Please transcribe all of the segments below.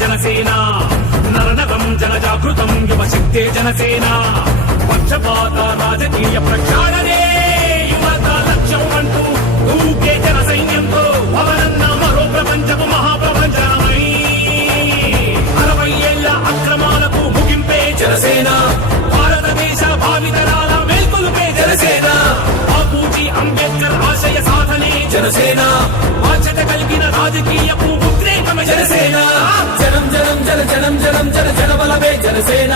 జనసేన. నరనరం జన జాగృతం యువశక్తే జనసేన. పక్షపాత రాజకీయ జనసేన. భారతదేశ భావితరాల మేల్కొలుపే జనసేన. బాపూజీ అంబేద్కర్ ఆశయ సాధనే జనసేన. బాధ్యత కలిగిన రాజకీయపు ఉద్రేకమే జనసేన. జనం జనం జన జనం జనం జన జన బలమే జనసేన.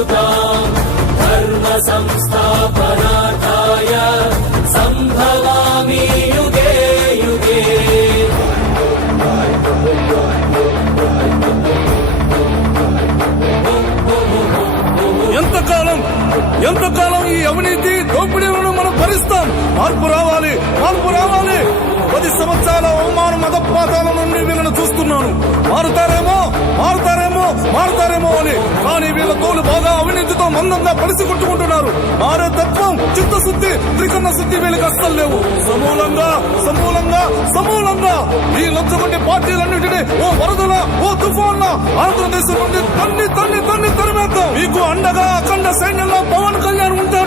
दुष्कृता धर्म संस्थापनार्थाय सम्भवामि युगे युगे ఎంతకాలం ఎంతకాలం ఈ అవినీతి దోపిడీలను మనం భరిస్తాం మార్పు రావాలి మార్పు రావాలి పది సంవత్సరాల అవమాన మతపాతాల నుండి వీళ్ళని చూస్తున్నాను మారుతారేమో మారుతారేమో మారతారేమో అని. కానీ వీళ్ళ తోలు బాగా అవినీతితో మందంగా పలిసి కొట్టుకుంటున్నారు. మారే తత్వం చిత్తశుద్ధి త్రికరణ శుద్ధి వీళ్ళకి అస్సలు లేవు. సమూలంగా సమూలంగా సమూలంగా. ఈ లొచ్చగొండి పార్టీలన్నింటినీ ఓ వరదల ఓ తుఫాన్ల ఆంధ్రదేశం నుండి తన్ని తన్ని తన్ని తరిమేద్దాం. మీకు అండగా అఖండ సైన్యంలో పవన్ కళ్యాణ్ ఉంటే